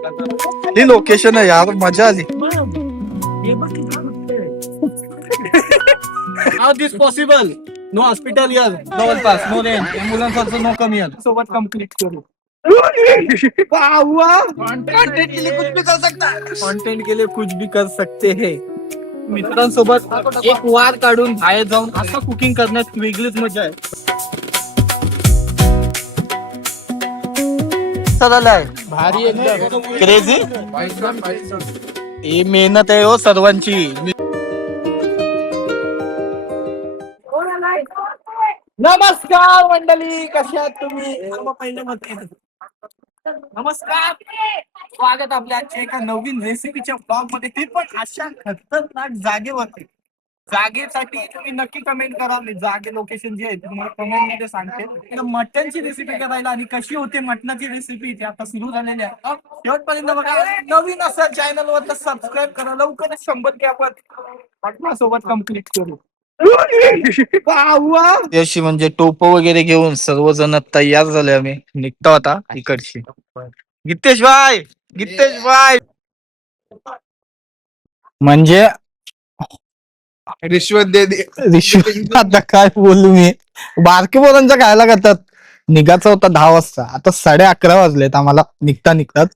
ही location आहे यार, मजा आली. How this possible? No hospital here, no pass, no rain, ambulance also no come here. सोबत complete करू. कंटेंट के लिए कुछ भी कर सकता है. कंटेंट के लिए कुछ भी कर सकते हैं. मित्रांसोबत एक वार काढून बाहेर जाऊन असं कुकिंग करण्यात वेगळीच मजा आहे. चाललाय भारी एकदम क्रेझी. ही मेहनत आहे हो सर्वांची. नमस्कार मंडळी, कशा आहात तुम्ही? नमस्कार, स्वागत आपल्या आजच्या एका नवीन रेसिपीच्या ब्लॉग मध्ये, ते पण अशा खतरनाक जागेवरती. जागेसाठी तुम्ही नक्की कमेंट करा. मी जागे लोकेशन जे आहे तुम्हाला कमेंट मध्ये सांगते. मटनची रेसिपी करायला आणि कशी होते मटणाची रेसिपी ती आता सुरू झालेली आहे. शेवटपर्यंत बघा. नवीन असेल चॅनल वर तर सबस्क्राईब करा. लवकरच 100K आपण मटणासोबत कम्प्लीट करू. अशी म्हणजे टोप वगैरे घेऊन सर्वजण तयार झाले. आम्ही निघतो आता इकडची. गितेश भाई म्हणजे रिश्वत आता काय बोलू मी. बारके पोरांच्या खायला करतात. निघायचं होता 10 वाजता, आता 11:30 वाजलेत आम्हाला निघतात.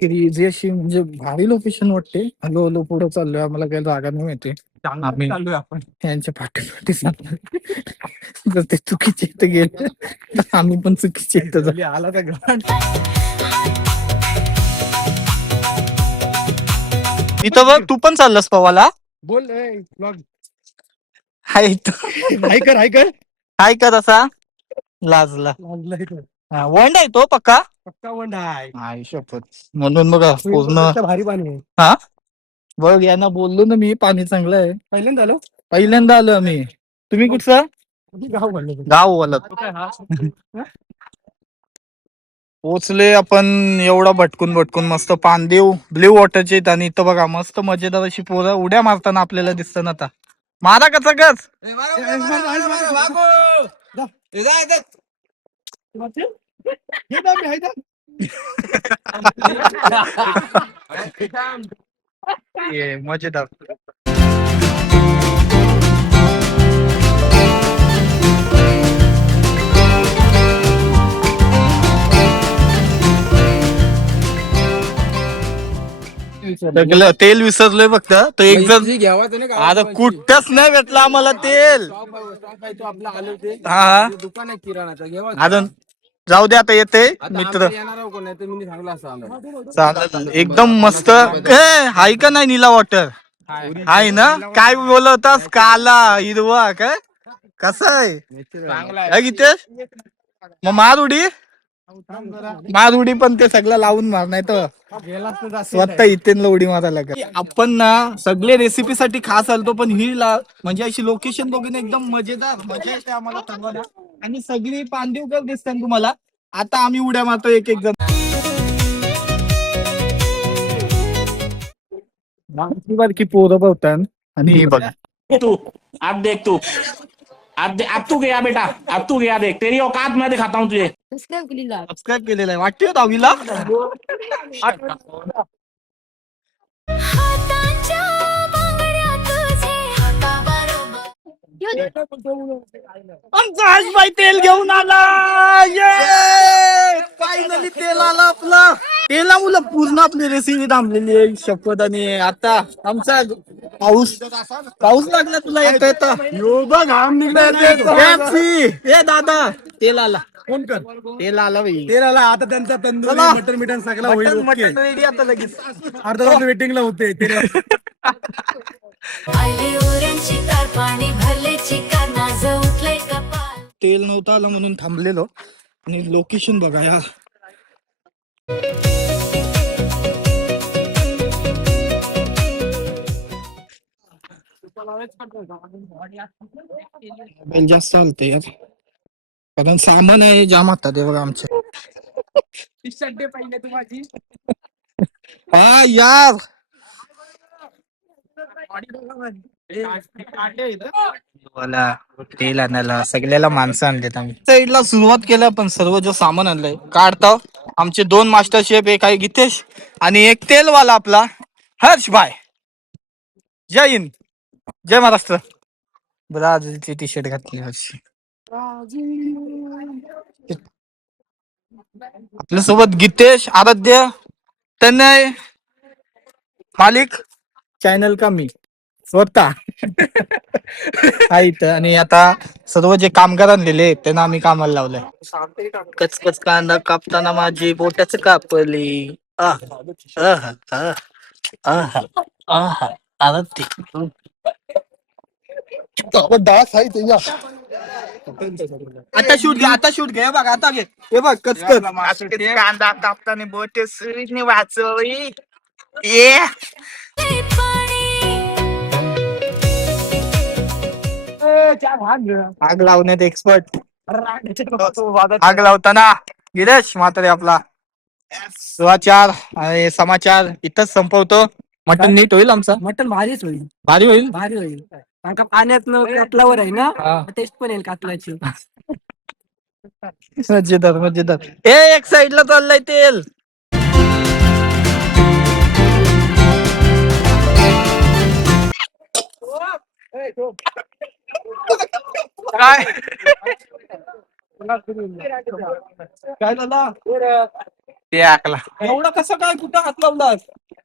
क्रेझी अशी म्हणजे भारी लोकेशन वाटते. हॅलो हॅलो पुढे चाललोय, आम्हाला काही जागा नाही माहिती. आम्ही चाललोय आपण यांच्या पाठीपाठी जर ते चुकीचे इथे गेले तर आम्ही पण चुकीचे इथं आला तर घाट. इथं बघ, तू पण चाललास पवाला. बोल हाय कर असा लाजला. वंड आहे तो पक्का वंड आहे शपथ. म्हणून बघा पूर्ण भारी पाणी. हा बघ, यांना बोललो ना मी, पाणी चांगलं आहे. पहिल्यांदा आलो आम्ही. तुम्ही कुठचा गाव वाला? पोचले आपण एवढा भटकून मस्त पानदेव ब्ल्यू वॉटरचे. आणि इथं बघा मस्त मजेदार अशी पोरं उड्या मारताना आपल्याला दिसतं ना. आता मारा कसा गच. मजेदार. तेल विसरलोय फक्त. तो एक जण आता कुठंच नाही भेटला आम्हाला तेल. हा दुकान आहे किराणाचं. अजून जाऊ दे, आता येते मित्र. चालेल एकदम मस्त. हाय का नाही नीला वॉटर? हाय ना. काय बोलवतास? काला हिरवा काय कसा आहे गितेश? मग मार उडी पण ते सगळं लावून मार, नाही तर स्वतः इथेनला उडी मारायला का. आपण ना सगळे रेसिपी साठी खास आलतो, पण ही म्हणजे अशी लोकेशन बघून एकदम मजेदार मजा येते आम्हाला सर्वांना. आणि सगळी पांदिवकर दिसतात तुम्हाला. आता आम्ही उड्या मारतो एक जण. बारकी पोरं बघतात. आणि बघा तू अब देख तू अब तू गया बेटा, अब तू गया. देख तेरी औकात मैं दिखाता हूँ तुझे. सबस्क्राईब केलेला आहे वाटते 10वीला. आमचा आजबाई तेल घेऊन आला. फायनली तेल आलं आपलं. तेला मुलं पूर्ण आपली रेसिपी थांबलेली आहे शपथ. आणि आता आमचा पाऊस लागला. तुला येता येता दादा तेल आला. फोन कर. तेल आला भाई, तेल आला. आता त्यांचा तंदूरी मटन सगळं होईल. मटन रेडी आता लगेच. अर्धा तास वेटिंगला होते. तेल नव्हतं आलं म्हणून थांबलेलो. आणि लोकेशन बघा यार. जास्त चालते यार, कारण सामान आहे जाम. आता ते बघा आमचे पहिले तू माझी. हा यार मला तेल आणायला सगळ्याला माणसं आणलेत आम्ही साईडला सुरुवात केलं पण सर्व जो सामान आणलंय काढतो. आमचे 2 मास्टर शेफ, एक आहे गितेश आणि एक तेलवाला आपला हर्ष भाई. जय हिंद, जय महाराष्ट्र. ब्राझीलची टी शर्ट घातली हर्ष. आपल्या सोबत गितेश, आराध्य, तनय, मालिक, चॅनल का मी स्वतः हा इथं. आणि आता सर्व जे कामगार आणलेले आहेत त्यांना आम्ही कामाला लावलंय. कचकच कांदा कापताना माझी बोटाच कापली. आहा, आहा, आहा, आहा. आराध्य आता शूट घे, आता शूट घे. हे बघ आता घे. हे बघ कचकच कांदा कापताना बोटे सुरीने वाचवी. ये आग लावण्यात एक्सपर्ट. आग लावताना गिरेश म्हातारे आपला. सुवाचार आणि समाचार इथंच संपवतो. मटन नीट होईल आमचा. मटन भारीच होईल, भारी होईल. भारी होईल. कारण का पाण्यात कातलावर आहे ना, टेस्ट पण येईल कातलाची. मजेदार मजेदार. ए एक साइडला चाललंय तेल. काय काय झालं ते ऐकला. एवढं कसं काय कुठं हात लावलास?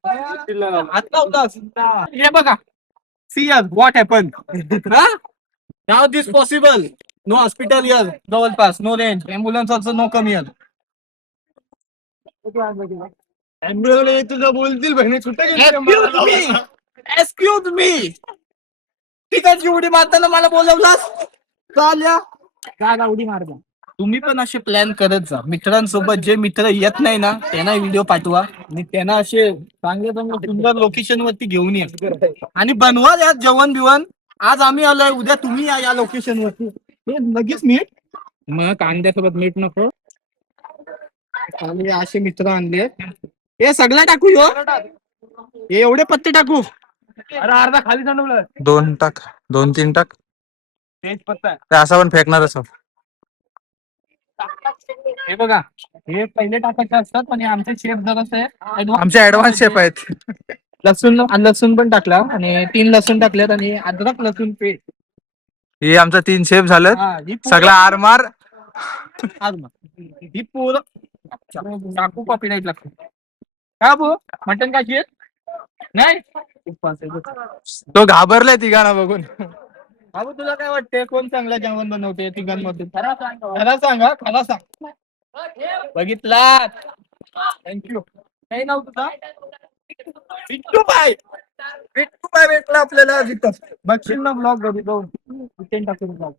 हात लावलास. हे बघा, see what happen. Now this possible. No hospital here जवळपास, no range, ambulance also no come here. Ambulance तुझं बोलतील बहिणी कुठे. एक्सक्यूज मी, ठिकाणची उडी मारताना मला बोलवलास चाल्या. जागा उडी मारला. तुम्ही पण असे प्लॅन करत जा मित्रांसोबत. जे मित्र येत नाही ना त्यांना व्हिडिओ पाठवा आणि त्यांना असे चांगले चांगले सुंदर लोकेशन वरती घेऊन या आणि बनवा यात जेवण बिवण. आज आम्ही आलोय, उद्या तुम्ही या लोकेशन वरती. हे लगेच मीठ, मग कांद्यासोबत मीठ नको. आणि असे मित्र आणले. हे सगळं टाकू ह्यो? हे एवढे पत्ते टाकू? अरे अर्धा खाली जाणवलं. 2 टाक, 2-3 टाक. तेच पत्ता. ते असा पण फेकणारच. हे बघा, हे पहिले टाकायचे असतात आणि आमचे शेफ जर आमचे ऍडव्हान्स शेफ आहेत. लसूण पण टाकला आणि 3 लसूण टाकल्यात आणि अद्रक लसूण पेस्ट. हे आमचा 3 शेफ झालं. ही सगळा आरमार. ही पोरं चाकू कॉपी नाही लागतो का बो. मटन काय नाही. तो घाबरलाय तिघांना बघून. बाबू तुला काय वाटतंय कोण चांगलं जेवण बनवते तिघांमधून? खरा सांगा, खरा सांग. बघितला. थँक्यू. काही नाव तुझा? बिट्टू बाय. बिट्टू बाय भेटला आपल्याला तिथं. बघशील ना ब्लॉग बघून टाकून ब्लॉग.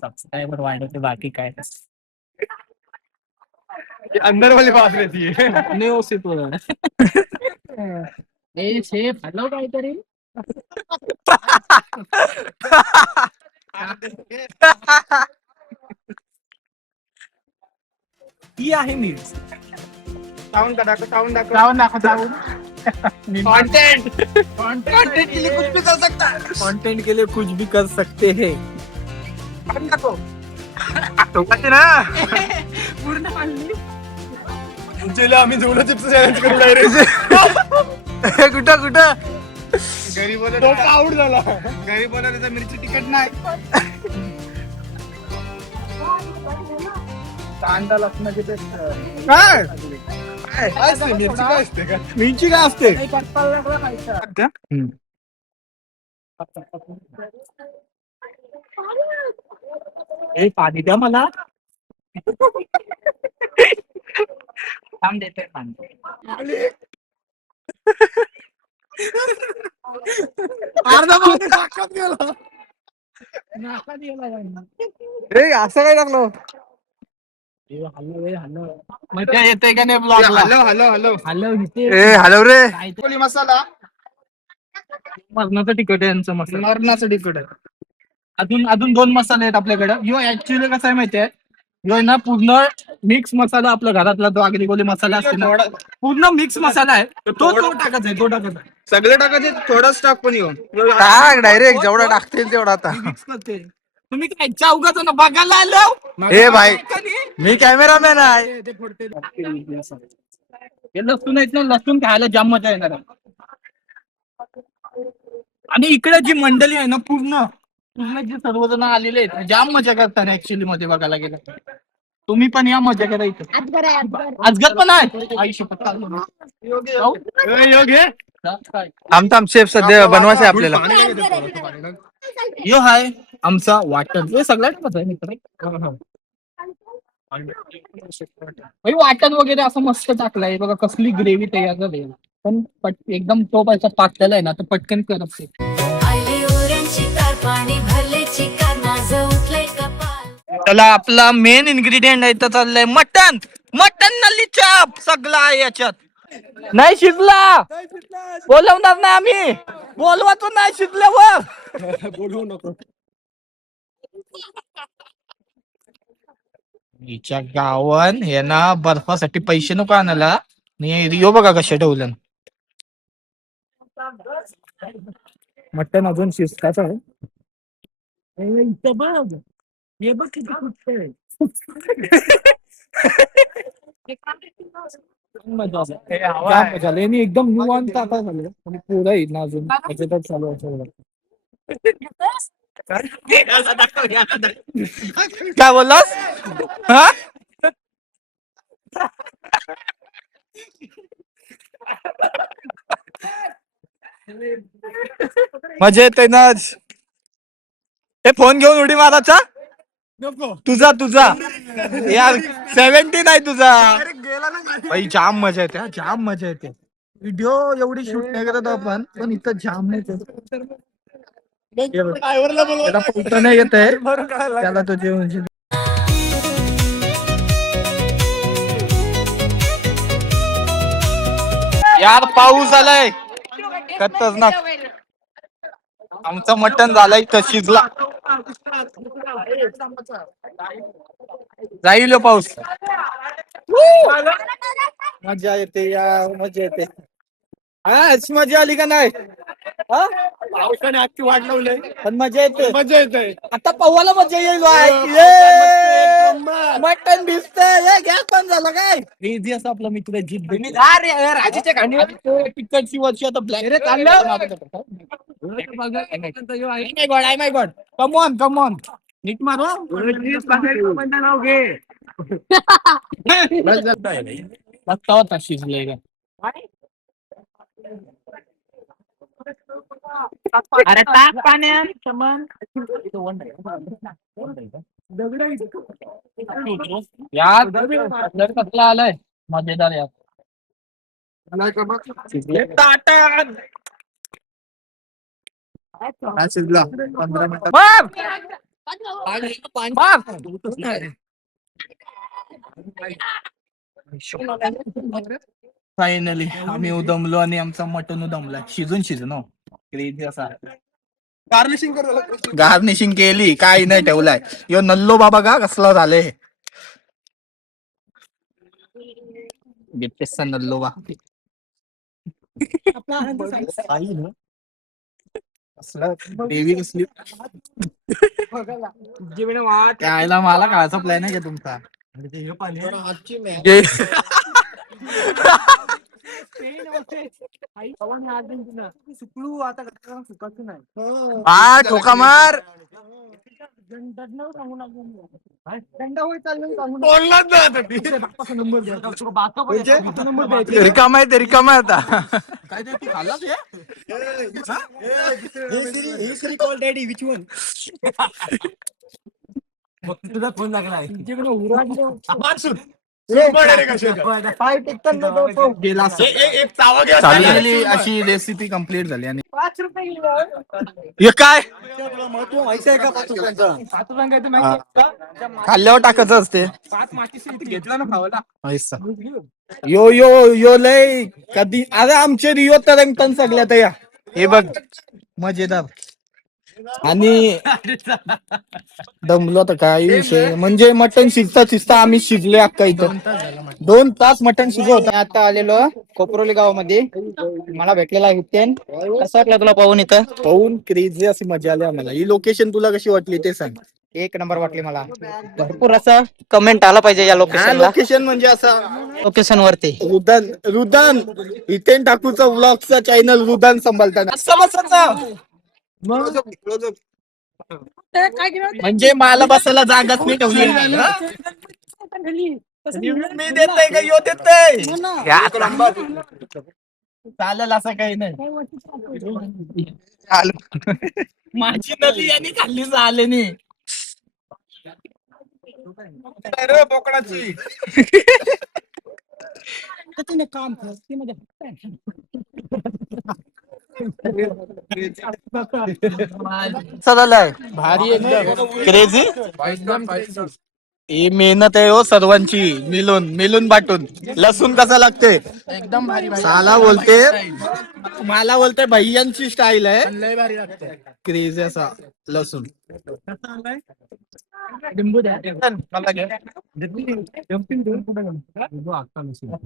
सबस्क्रायबर वाढवते बाकी काय अंदर वाली बात रहती है. नाही हो सिर्फ ए शेफ हॅलो काहीतरी. ही आहे न्यूज. साऊंड दाखव, साऊंड दाखव, साऊंड दाखव, साऊंड. कंटेंट, कंटेंट के लिए कुछ भी कर सकता है. कंटेंट के लिए कुछ भी कर सकते हैं. साऊंड दाखव. टोकाचे ना. पूर्ण आणली. तुझ्याला आम्ही जेवढं चिप्स चॅलेंज करू डायरेक्ट. कुठं कुठं गरीब आउट झाला. गरीब त्याचा मिरची तिकट नाही. कांदा लसणाची पेस्ट काय मिरची काय असते का? मिरची काय असते? हे पाणी द्या मला. थांब देते पाणी. अर्धा पाणी नाकात गेला. नाकात गेला. हे असं काय टाकलं. मजा येते का नाही ब्लॉगला? हॅलो हॅलो हॅलो हॅलो ए हॅलो रे. कोली मसाला. मरणाचं तिखट आहे यांचं मसाला. मरणाचं तिखट आहे. अजून 2 मसाले आहेत आपल्याकडे. ह्यो ऍक्च्युअली कसं आहे माहितीये, ह्यो आहे ना पूर्ण मिक्स मसाला आपल्या घरातला तो आगरी गोली मसाला असतो ना पूर्ण मिक्स मसाला आहे तो टाकायचा आहे तो टाकायचा आहे. सगळे टाकायचे थोडाच टाक पण येऊन टाक डायरेक्ट जेवढा टाकतील तेवढा आता मी मिक्स करते तुम्ही काय चौघात ना बघायला आलो हे भाई मी कॅमेरामॅन आहे हे लसूण आहेत ना लसूण खायला जाम मजा येणार आहे. आणि इकडे जी मंडळी आहे ना पूर्ण पूर्ण जे सर्वजण आलेले आहेत जाम मजा करतात ऍक्च्युली मध्ये बघायला गेलं तुम्ही पण या मजा करा इथं अजगर पण आहे आई शपथ आमचा शेफ सध्या बनवायचं आहे आपल्याला यो हाय आमचा वाटण हे सगळ्यात मजा आहे मित्र वाटण वगैरे असं मस्त टाकलंय बघा कसली ग्रेव्ही तयार झाली पण एकदम तो पैसा पातलेला आहे ना तर पटकन करत त्याला आपला मेन इन्ग्रेडियंट आहे तर चाललंय मटन मटन नल्ली चाप सगळं आहे याच्यात नाही शिजला बोलवणार नाही आम्ही बोलवा तो नाही शिजल्यावर बोलवू नको हिच्या गावन हे ना बर्फासाठी पैसे नको आणायला आणि रिओ बघा कशा ठेवलं मटन अजून शिजताच आहे इथं बघ हे बघ किती फुटतंय. मजा आली आणि एकदम निवांत आता झालं आणि पुढं येईल ना अजून त्याच्यातच चालू आहे काय बोललास हा मजा येते ना हे फोन घेऊन उडी मारायचा तुझा तुझा यार 70 नाही तुझा भाई जाम मजा येते हा, जाम मजा येते व्हिडिओ एवढी शूट नाही करत आपण पण इथं जाम नाही त्याला फोटो नाही येत आहे त्याला तो जेवण यार पाऊस आलाय कत्तच ना आमचं मटण झालंय तर शिजला जाईल हो पाऊस मजा येते यार मजा येते आज मजा आली का नाही पावसाने अख्खी वाट लावलंय पण मजा येते आता पव्वाला मजा येईल मटण भिजतंय गॅस पण झाला काय इझी असं आपला मित्र जीत राजाच्या तिकडची वर्षी आता ब्लॅक माय गॉड कम ऑन नीट मारो नाव घे बघता होता शिजलंय का अरे टाक पाण्यात यार कसला आलाय मजेदार यार शिजला 15 मिनिटं फायनली आम्ही उदमलो आणि आमचा मटन उदमला शिजून हो क्रेझी असा गार्निशिंग केली काही नाही ठेवलाय यो नल्लो बाबा का कसला झाले गिफ्टेसचा नल्लो बा देवी कसली त्याला मला काळाचा प्लॅन आहे का तुमचा ठोका मार रिकामा आहे ते रिकामा आहे आता काय ते तू खाल्लास तुझा फोन लागलाय अशी रेसिपी कम्प्लीट झाली आणि हे काय खाल्ल्यावर टाकायचं असते घेतला ना खावाला यो यो यो लय कधी अरे आमचे रिओ तर सगळ्यात या हे बघ मजेदार आणि दमलो तर काय विषय म्हणजे मटण शिजता शिजता आम्ही शिजले अक्का इथं 2 तास मटण शिजवत आता आलेलो कोपरोली गावामध्ये मला भेटलेला हितेन कसा वाटला तुला पाहून इथं पाहून क्रेझी अशी मजा आली आम्हाला ही लोकेशन तुला कशी वाटली ते सांग एक नंबर वाटली मला भरपूर असा कमेंट आला पाहिजे या लोकेशन म्हणजे असं लोकेशन वरती. रुदन रुदन हितेन ठाकूरचा व्लॉगचा चॅनल रुदन संभालताना म्हणजे मला बसायला जागाच नाही ठेवली मी देतय का यो देतय चालेल असं काही नाही माझी नदी आणि खाल्ली आले नाही बोकडाची भारी एकदम क्रेझी ही मेहनत आहे हो सर्वांची मिळून मिळून बाटून लसूण कसा लागते एकदम भारी साला बोलते मला बोलते भैयांची स्टाईल आहे भारी लागते क्रेझी असा लसूण लिंबू द्या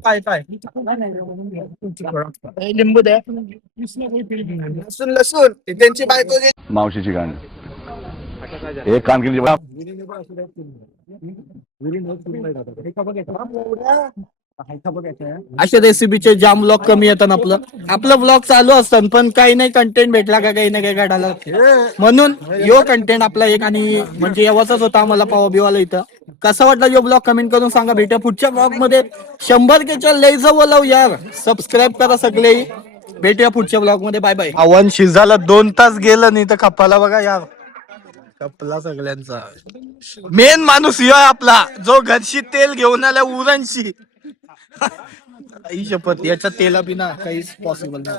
काय काय लिंबू द्या लसूण लसूण त्यांची बायको मावशीची गाणी एक कान केली अशा रेसिपीचे जाम ब्लॉग कमी येतात आपलं ब्लॉग चालू असतात पण काही नाही कंटेंट भेटला का काही ना काही काढायला म्हणून यो कंटेंट आपला एक आणि म्हणजे यावाचाच होता आम्हाला पावा बिवाला इथं कसा वाटला यो ब्लॉग कमेंट करून सांगा भेटूया पुढच्या ब्लॉग मध्ये 100K लय जवळ यार सबस्क्राईब करा सगळे भेटूया पुढच्या ब्लॉग मध्ये बाय बाय आव्हान शिजायला 2 तास गेलं नाही तर खपाला बघा यार कपला सगळ्यांचा मेन माणूस यो आहे आपला जो घरशी तेल घेऊन आल्या उरणशी आई शपथ याच्या तेला बिना काहीच पॉसिबल नाही